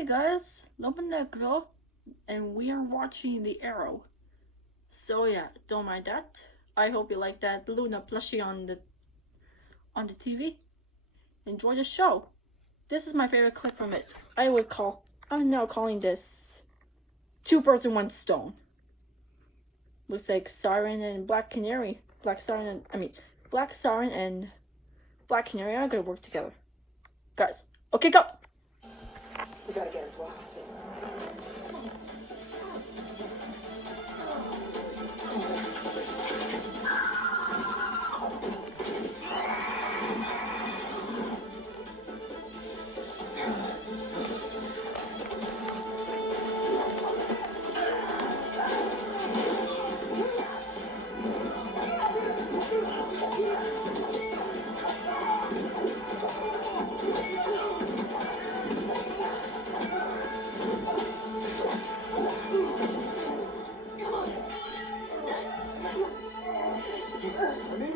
Hey guys, Lobanegro, and we are watching The Arrow. So yeah, don't mind that. I hope you like that Luna plushie on the TV. Enjoy the show. This is my favorite clip from it. I'm now calling this Two Birds in One Stone. Looks like Siren and Black Canary. Black Siren and Black Canary are gonna work together. Guys, okay, go! We gotta get into the hospital.